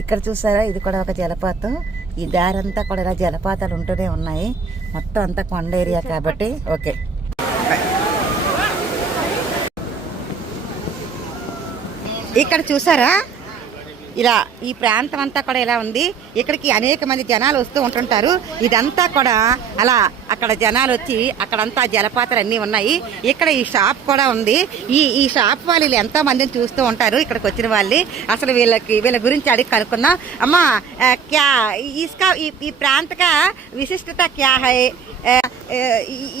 ఇక్కడ చూసారా, ఇది కూడా ఒక జలపాతం. ఈ దారంతా కూడా ఇలా జలపాతాలు ఉంటూనే ఉన్నాయి. మొత్తం అంతా కొండ ఏరియా కాబట్టి. ఓకే, ఇక్కడ చూసారా, ఇలా ఈ ప్రాంతం అంతా కూడా ఇలా ఉంది. ఇక్కడికి అనేక మంది జనాలు వస్తూ ఉంటుంటారు. ఇదంతా కూడా అలా అక్కడ జనాలు వచ్చి అక్కడంతా జలపాతాలు అన్నీ ఉన్నాయి. ఇక్కడ ఈ షాప్ కూడా ఉంది. ఈ షాప్ వాళ్ళు ఎంతో మందిని చూస్తూ ఉంటారు. ఇక్కడికి వచ్చిన వాళ్ళు అసలు వీళ్ళ గురించి అడిగి కనుక్కున్నాం. అమ్మా, క్యా ఇస్కా ఈ ప్రాంతక విశిష్టత క్యా హై,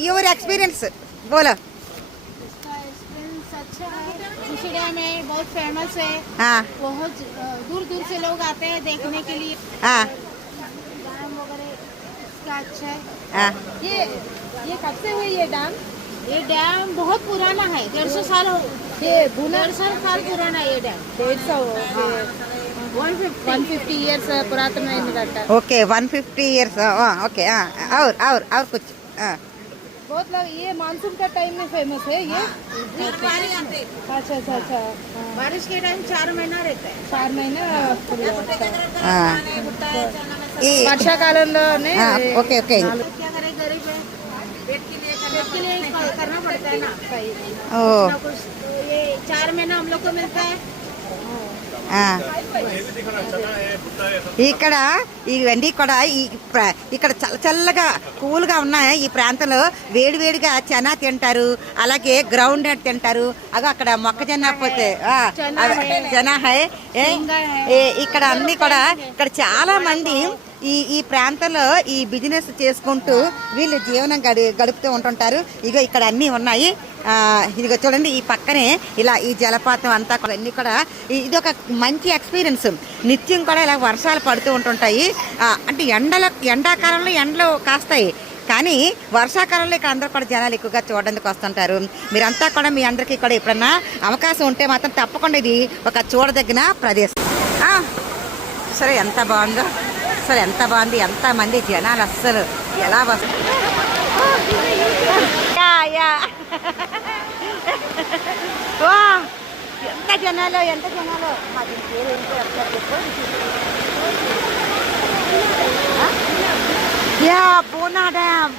యువర్ ఎక్స్పీరియన్స్ బోలో. डैम है, बहुत फेमस है। हाँ, बहुत दूर दूर से लोग आते हैं देखने के लिए। हाँ, डैम वगैरह इसका अच्छा है। हाँ, ये कब से हुई ये डैम? ये डैम बहुत पुराना है, 150 साल 150 साल पुराना है ये डैम। 150 इयर्स पुरातन है। Okay, 150 years. ओके, और कुछ. बहुत लोग ये मानसून का टाइम में फेमस है ये। अच्छा। बारिश के टाइम 4 महीना रहता है। 4 महीना వర్షాకాలంలోనే. Okay okay. क्या करे, गरीब है, पेट के लिए करना पड़ता है ना। ओ, कुछ ये 4 महीना हम लोग को मिलता है। ఇక్కడ ఇవన్నీ కూడా ఇక్కడ చల్లగా కూల్గా ఉన్నాయి. ఈ ప్రాంతంలో వేడివేడిగా చనా తింటారు, అలాగే గ్రౌండ్ నట్ తింటారు. అగో అక్కడ మొక్కజొన్న పోతే చనా హై. ఇక్కడ అన్ని కూడా ఇక్కడ చాలా మంది ఈ ప్రాంతంలో ఈ బిజినెస్ చేసుకుంటూ వీళ్ళు జీవనం గడుపుతూ ఉంటుంటారు. ఇగో ఇక్కడ అన్నీ ఉన్నాయి. ఇదిగో చూడండి, ఈ పక్కనే ఇలా ఈ జలపాతం అంతా కూడా అన్నీ కూడా ఇది ఒక మంచి ఎక్స్పీరియన్స్. నిత్యం కూడా ఇలా వర్షాలు పడుతూ ఉంటుంటాయి. అంటే ఎండాకాలంలో ఎండలు కాస్తాయి, కానీ వర్షాకాలంలో ఇక్కడ అందరూ కూడా జనాలు ఎక్కువగా చూడడానికి వస్తుంటారు. మీరంతా కూడా మీ అందరికీ కూడా ఎప్పుడన్నా అవకాశం ఉంటే మాత్రం తప్పకుండా ఇది ఒక చూడదగిన ప్రదేశం. సరే, ఎంత బాగుందో, అసలు ఎంత బాగుంది, ఎంతమంది జనాలు అస్సలు ఎలా వస్తారు. ఎంత జనాలు మాది పేరు ఏంటో ఒకసారి చెప్పు. పూనా డ్యామ్.